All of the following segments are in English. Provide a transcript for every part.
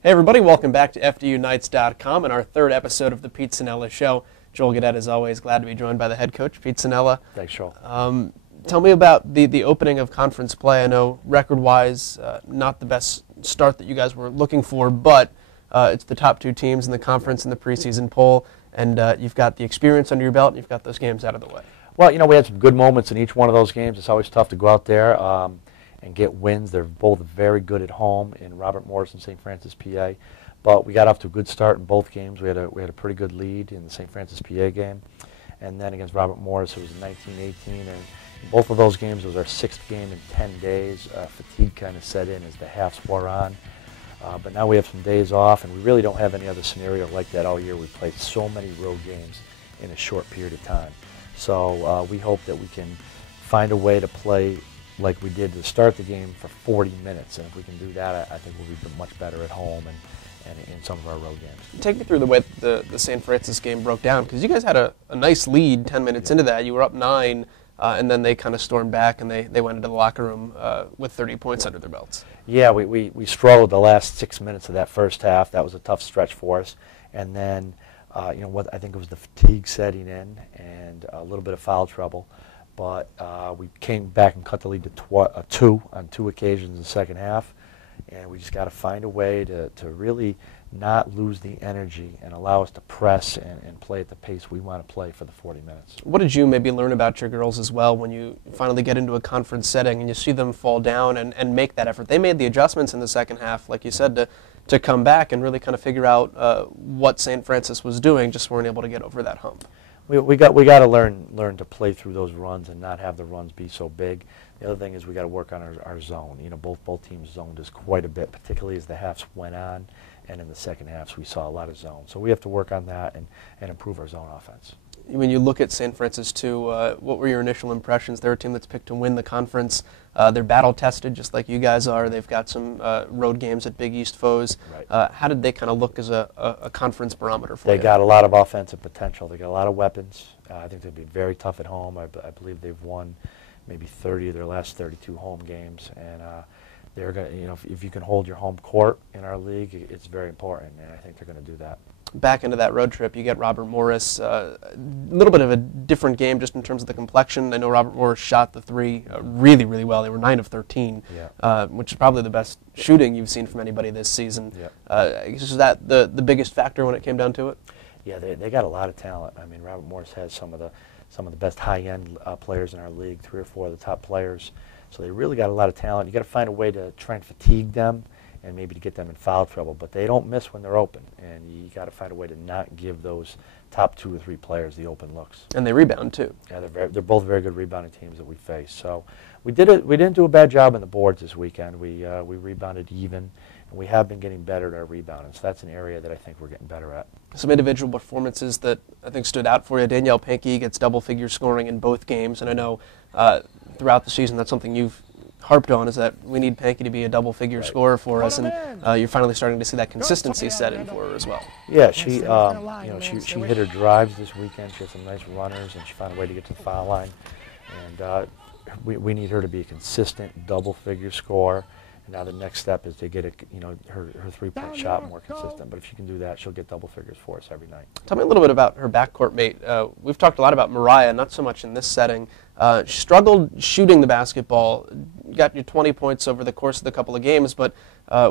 Hey everybody, welcome back to FDUnights.com and our third episode of the Pete Cinella Show. Joel Godett, as always, glad to be joined by the head coach, Pete Cinella. Thanks, Joel. Tell me about the opening of conference play. I know record-wise, not the best start that you guys were looking for, but it's the top two teams in the conference in the preseason poll, and you've got the experience under your belt, and you've got those games out of the way. Well, you know, we had some good moments in each one of those games. It's always tough to go out there and get wins. They're both very good at home in Robert Morris and St. Francis, PA. But we got off to a good start in both games. We had a pretty good lead in the St. Francis, PA game. And then against Robert Morris, it was 19-18. And both of those games, it was our sixth game in 10 days. Fatigue kind of set in as the halves wore on. But now we have some days off, and we really don't have any other scenario like that all year. We played so many road games in a short period of time. So we hope that we can find a way to play like we did to start the game for 40 minutes. And if we can do that, I think we'll be much better at home and in some of our road games. Take me through the way the St. Francis game broke down, because you guys had a nice lead 10 minutes into that. You were up 9, and then they kind of stormed back, and they went into the locker room with 30 points under their belts. Yeah, we struggled the last 6 minutes of that first half. That was a tough stretch for us. And then, you know, what I think it was the fatigue setting in and a little bit of foul trouble. But we came back and cut the lead to 2 on 2 occasions in the second half. And we just got to find a way to really not lose the energy and allow us to press and play at the pace we want to play for the 40 minutes. What did you maybe learn about your girls as well when you finally get into a conference setting and you see them fall down and make that effort? They made the adjustments in the second half, like you said, to come back and really kind of figure out what St. Francis was doing, just weren't able to get over that hump. We got to learn to play through those runs and not have the runs be so big. The other thing is we got to work on our zone. You know, both teams zoned us quite a bit, particularly as the halves went on, and in the second halves we saw a lot of zone. So we have to work on that and improve our zone offense. When you look at St. Francis too, what were your initial impressions? They're a team that's picked to win the conference. They're battle tested, just like you guys are. They've got some road games at Big East foes. Right. How did they kind of look as a conference barometer for you? They got a lot of offensive potential. They got a lot of weapons. I think they'll be very tough at home. I believe they've won maybe 30 of their last 32 home games, and they're going to, you know, if you can hold your home court in our league, it's very important, and I think they're going to do that. Back into that road trip, you get Robert Morris. A little bit of a different game just in terms of the complexion. I know Robert Morris shot the 3 really, really well. They were 9 of 13, which is probably the best shooting you've seen from anybody this season. I guess, is that the biggest factor when it came down to it? Yeah, they got a lot of talent. I mean, Robert Morris has some of the best high-end players in our league, 3 or 4 of the top players. So they really got a lot of talent. You got to find a way to try and fatigue them and maybe to get them in foul trouble. But they don't miss when they're open, and you got to find a way to not give those top 2 or 3 players the open looks. And they rebound too. Yeah, they're both very good rebounding teams that we face. So we didn't do a bad job on the boards this weekend. We rebounded even, and we have been getting better at our rebounding. So that's an area that I think we're getting better at. Some individual performances that I think stood out for you. Danielle Pankey gets double-figure scoring in both games, and I know throughout the season that's something you've harped on, is that we need Pankey to be a double-figure scorer for us, and you're finally starting to see that consistency set in for her as well. Yeah, she hit her drives this weekend. She had some nice runners, and she found a way to get to the foul line. And we need her to be a consistent double-figure scorer. And now the next step is to get her three-point shot more consistent. But if she can do that, she'll get double figures for us every night. Tell me a little bit about her backcourt mate. We've talked a lot about Mariah, not so much in this setting. She struggled shooting the basketball. Got you 20 points over the course of the couple of games, but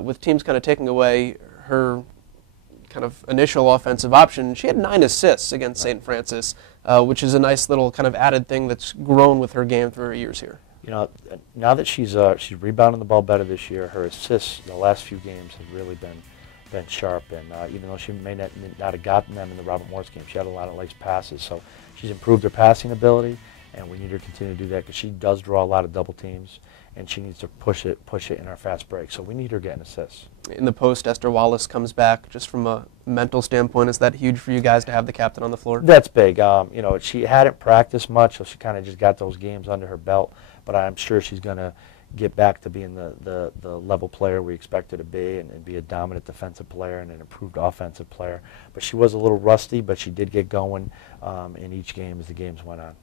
with teams kind of taking away her kind of initial offensive option, she had 9 assists against St. Francis, which is a nice little kind of added thing that's grown with her game through her years here. You know, now that she's rebounding the ball better this year, her assists in the last few games have really been sharp. And even though she may not have gotten them in the Robert Morris game, she had a lot of nice passes. So she's improved her passing ability, and we need her to continue to do that because she does draw a lot of double teams, and she needs to push it in our fast break. So we need her getting assists. In the post, Esther Wallace comes back. Just from a mental standpoint, is that huge for you guys to have the captain on the floor? That's big. You know, she hadn't practiced much, so she kind of just got those games under her belt. But I'm sure she's going to get back to being the level player we expect her to be, and be a dominant defensive player and an improved offensive player. But she was a little rusty, but she did get going in each game as the games went on.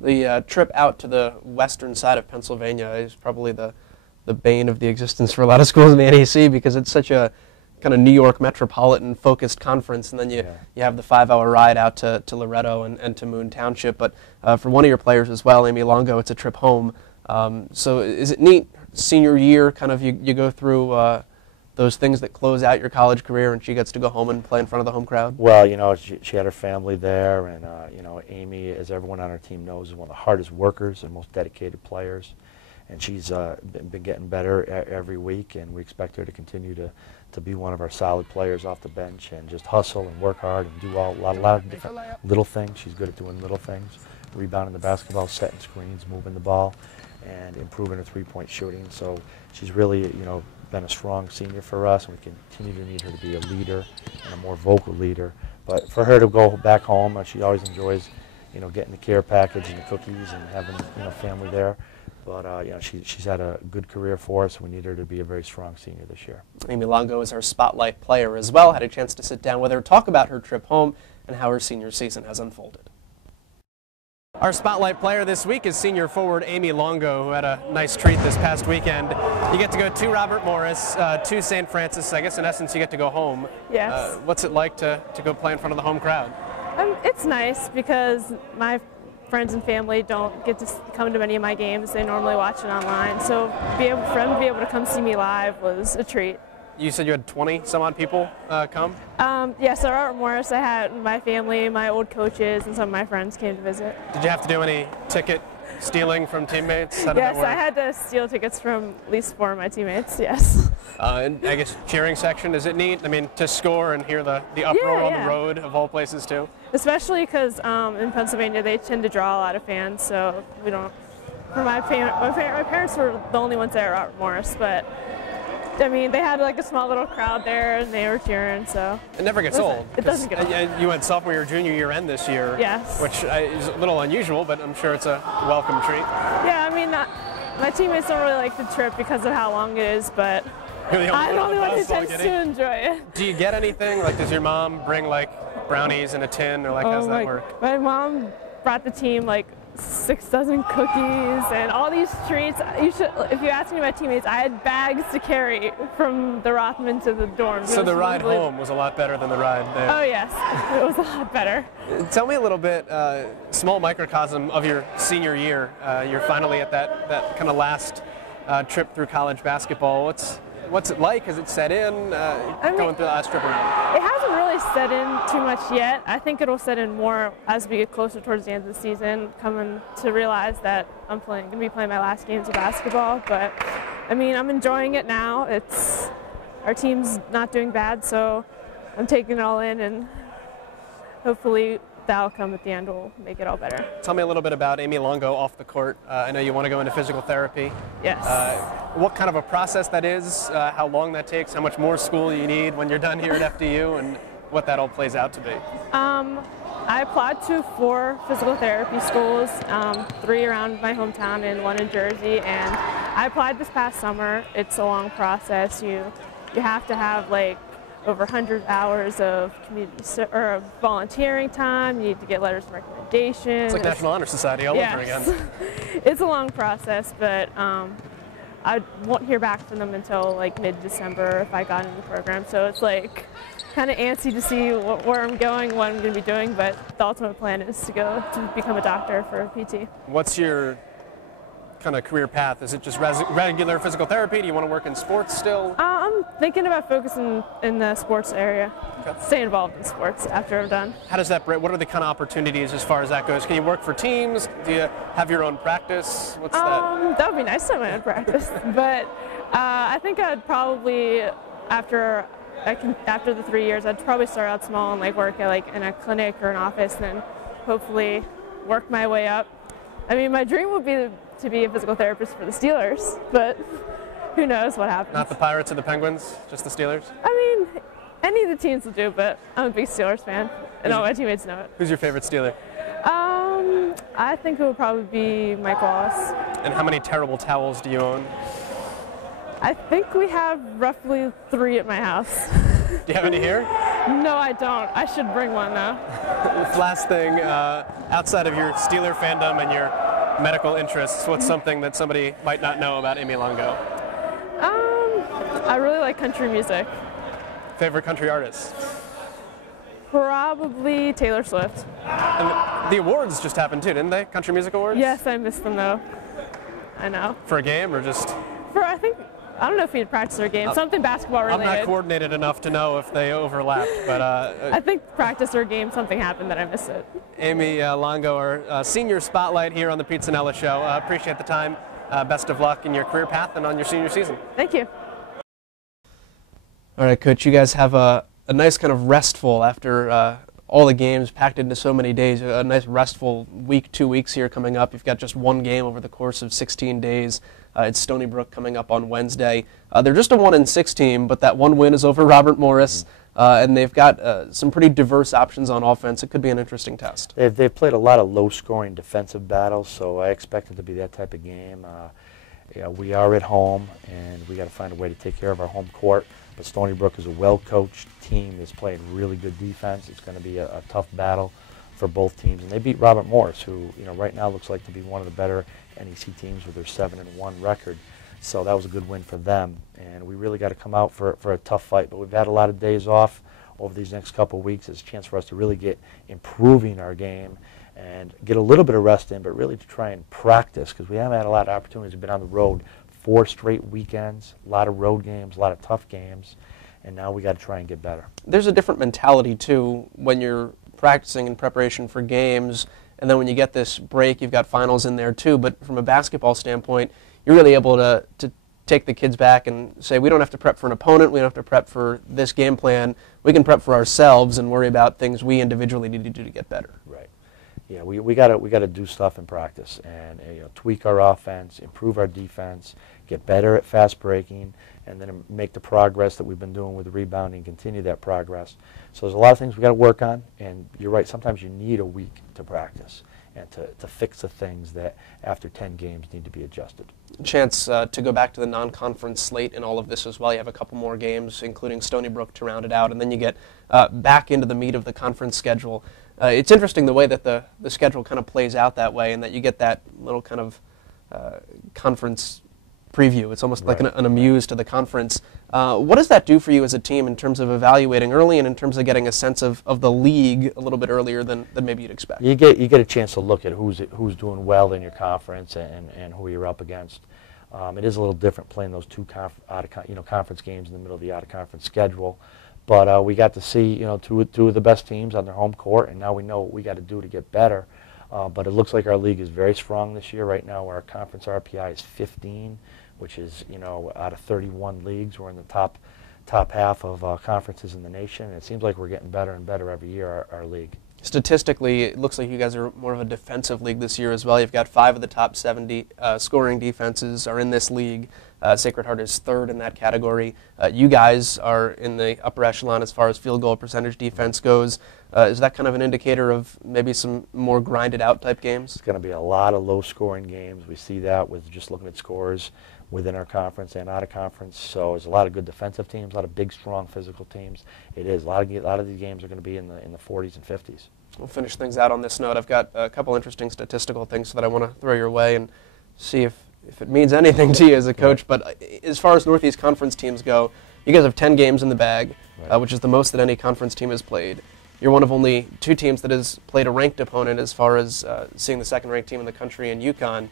The trip out to the western side of Pennsylvania is probably the bane of the existence for a lot of schools in the NEC, because it's such a kind of New York metropolitan focused conference, and then you have the 5-hour ride out to Loretto and to Moon Township. But for one of your players as well, Amy Longo, it's a trip home. So is it neat, senior year, kind of you go through those things that close out your college career, and she gets to go home and play in front of the home crowd? Well, you know, she had her family there, and you know, Amy, as everyone on our team knows, is one of the hardest workers and most dedicated players, and she's been getting better every week, and we expect her to continue to be one of our solid players off the bench and just hustle and work hard and do a lot of different little things. She's good at doing little things, rebounding the basketball, setting screens, moving the ball, and improving her three-point shooting. So she's really, you know, been a strong senior for us, and we continue to need her to be a leader and a more vocal leader. But for her to go back home, she always enjoys, you know, getting the care package and the cookies and having, you know, family there. But you know, she's had a good career for us. We need her to be a very strong senior this year. Amy Longo is our spotlight player as well. Had a chance to sit down with her, talk about her trip home, and how her senior season has unfolded. Our spotlight player this week is senior forward Amy Longo, who had a nice treat this past weekend. You get to go to Robert Morris, to St. Francis. I guess in essence you get to go home. Yes. What's it like to go play in front of the home crowd? It's nice because my friends and family don't get to come to many of my games. They normally watch it online. So for them to be able to come see me live was a treat. You said you had 20 some odd people come? Yeah, so Robert Morris, I had my family, my old coaches, and some of my friends came to visit. Did you have to do any ticket stealing from teammates? How did that Yes, work? I had to steal tickets from at least 4 of my teammates, yes. And I guess cheering section, is it neat? I mean, to score and hear the uproar on the road of all places too? Especially because in Pennsylvania they tend to draw a lot of fans, so we don't. For my parents were the only ones there at Robert Morris, but I mean, they had like a small little crowd there, and they were cheering, so. It never gets old. It doesn't get old. You had sophomore year, junior year end this year. Yes. Which is a little unusual, but I'm sure it's a welcome treat. Yeah, I mean, my teammates don't really like the trip because of how long it is, but I'm the only one who tends to enjoy it. Do you get anything? Like, does your mom bring like brownies in a tin, or like how's that work? My mom brought the team like 6 dozen cookies and all these treats. If you ask me my teammates, I had bags to carry from the Rothman to the dorm. So the ride home was a lot better than the ride there. Oh yes, it was a lot better. Tell me a little bit, small microcosm of your senior year. You're finally at that kind of last trip through college basketball. What's it like? Has it set in going through the last trip around? It hasn't really set in too much yet. I think it'll set in more as we get closer towards the end of the season, coming to realize that I'm going to be playing my last games of basketball. But I mean, I'm enjoying it now. Our team's not doing bad, so I'm taking it all in, and hopefully the outcome at the end will make it all better. Tell me a little bit about Amy Longo off the court. I know you want to go into physical therapy. Yes. What kind of a process that is, how long that takes, how much more school you need when you're done here at FDU, and what that all plays out to be. I applied to 4 physical therapy schools, 3 around my hometown and 1 in Jersey, and I applied this past summer. It's a long process. You have to have like over 100 hours of community or volunteering time. You need to get letters of recommendation. It's like National Honor Society all over again. It's a long process, but I won't hear back from them until like mid-December if I got into the program. So it's like kind of antsy to see where I'm going, what I'm going to be doing, but the ultimate plan is to go to become a doctor for PT. What's your kind of career path? Is it just regular physical therapy? Do you want to work in sports still? I'm thinking about focusing in the sports area. Okay. Stay involved in sports after I'm done. How does that, what are the kind of opportunities as far as that goes? Can you work for teams? Do you have your own practice? What's that? That would be nice to have my own practice, but I think I'd probably, after the 3 years, I'd probably start out small and like work at like in a clinic or an office, and then hopefully work my way up. I mean, my dream would be to be a physical therapist for the Steelers, but who knows what happens. Not the Pirates or the Penguins, just the Steelers? I mean, any of the teams will do, but I'm a big Steelers fan, and all my teammates know it. Who's your favorite Steeler? I think it would probably be Mike Wallace. And how many terrible towels do you own? I think we have roughly 3 at my house. Do you have any here? No, I don't. I should bring one, though. Last thing, outside of your Steeler fandom and your medical interests, what's something that somebody might not know about Amy Longo? I really like country music. Favorite country artist? Probably Taylor Swift. And the awards just happened too, didn't they? Country Music Awards? Yes, I missed them though. I know. For a game or just? I don't know if we had practice or game, something basketball related. I'm not coordinated enough to know if they overlapped, but I think practice or game, something happened that I missed it. Amy Longo, our senior spotlight here on the Pete Cinella Show. Appreciate the time. Best of luck in your career path and on your senior season. Thank you. All right, Coach, you guys have a nice kind of restful after all the games packed into so many days, a nice restful week, 2 weeks here coming up. You've got just one game over the course of 16 days. It's Stony Brook coming up on Wednesday. They're just a 1-6 team, but that one win is over Robert Morris, and they've got some pretty diverse options on offense. It could be an interesting test. They've played a lot of low-scoring defensive battles, so I expect it to be that type of game. We are at home, and we got to find a way to take care of our home court. But Stony Brook is a well-coached team that's playing really good defense. It's going to be a tough battle for both teams. And they beat Robert Morris, who right now looks like to be one of the better NEC teams with their 7-1 record. So that was a good win for them. And we really got to come out for a tough fight. But we've had a lot of days off over these next couple of weeks. It's a chance for us to really get improving our game and get a little bit of rest in, but really to try and practice, because we haven't had a lot of opportunities. We've been on the road 4 straight weekends, a lot of road games, a lot of tough games, and now we got to try and get better. There's a different mentality too when you're practicing in preparation for games, and then when you get this break, you've got finals in there too. But from a basketball standpoint, you're really able to take the kids back and say, we don't have to prep for an opponent, we don't have to prep for this game plan, we can prep for ourselves and worry about things we individually need to do to get better. Right. Yeah, we gotta do stuff in practice and tweak our offense, improve our defense, get better at fast breaking, and then make the progress that we've been doing with rebounding, continue that progress. So there's a lot of things we got to work on, and you're right, sometimes you need a week to practice and to fix the things that after 10 games need to be adjusted. Chance to go back to the non-conference slate in all of this as well. You have a couple more games, including Stony Brook, to round it out, and then you get back into the meat of the conference schedule. It's interesting the way that the schedule kind of plays out that way, and that you get that little kind of conference preview. It's almost like an amuse to the conference. What does that do for you as a team in terms of evaluating early and in terms of getting a sense of the league a little bit earlier than maybe you'd expect? You get a chance to look at who's doing well in your conference and who you're up against. It is a little different playing those two conference games in the middle of the out-of-conference schedule. But we got to see two of the best teams on their home court, and now we know what we got to do to get better. But it looks like our league is very strong this year. Right now, our conference RPI is 15, which is out of 31 leagues. We're in the top half of conferences in the nation. And it seems like we're getting better and better every year. Our league. Statistically, it looks like you guys are more of a defensive league this year as well. You've got 5 of the top 70 scoring defenses are in this league. Sacred Heart is 3rd in that category. You guys are in the upper echelon as far as field goal percentage defense goes. Is that kind of an indicator of maybe some more grinded out type games? It's going to be a lot of low scoring games. We see that with just looking at scores within our conference and out of conference. So there's a lot of good defensive teams, a lot of big, strong physical teams. It is. A lot of these games are going to be in the 40s and 50s. We'll finish things out on this note. I've got a couple interesting statistical things that I want to throw your way and see if it means anything to you as a coach. But as far as Northeast Conference teams go, you guys have 10 games in the bag, which is the most that any conference team has played. You're one of only 2 teams that has played a ranked opponent as far as seeing the second-ranked team in the country in UConn.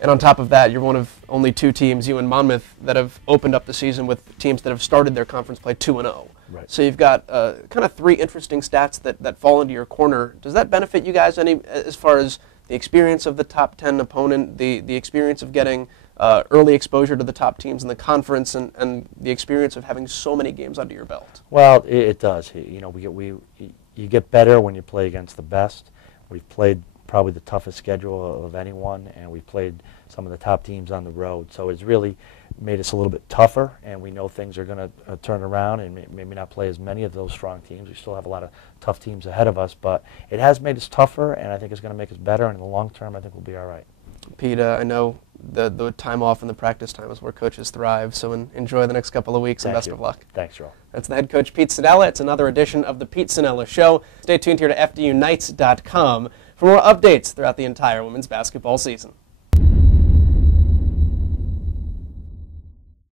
And on top of that, you're one of only 2 teams, you and Monmouth, that have opened up the season with teams that have started their conference play 2-0. Right. So you've got kind of 3 interesting stats that fall into your corner. Does that benefit you guys any as far as the experience of the top 10 opponent, the experience of getting early exposure to the top teams in the conference, and the experience of having so many games under your belt? Well, it does. You get better when you play against the best. We've played probably the toughest schedule of anyone, and we played some of the top teams on the road. So it's really made us a little bit tougher, and we know things are going to turn around and maybe not play as many of those strong teams. We still have a lot of tough teams ahead of us, but it has made us tougher, and I think it's going to make us better, and in the long term, I think we'll be all right. Pete, I know the time off and the practice time is where coaches thrive, so enjoy the next couple of weeks and best of luck. Thanks, Joel. That's the head coach, Pete Cinella. It's another edition of the Pete Cinella Show. Stay tuned here to FDUnites.com for more updates throughout the entire women's basketball season.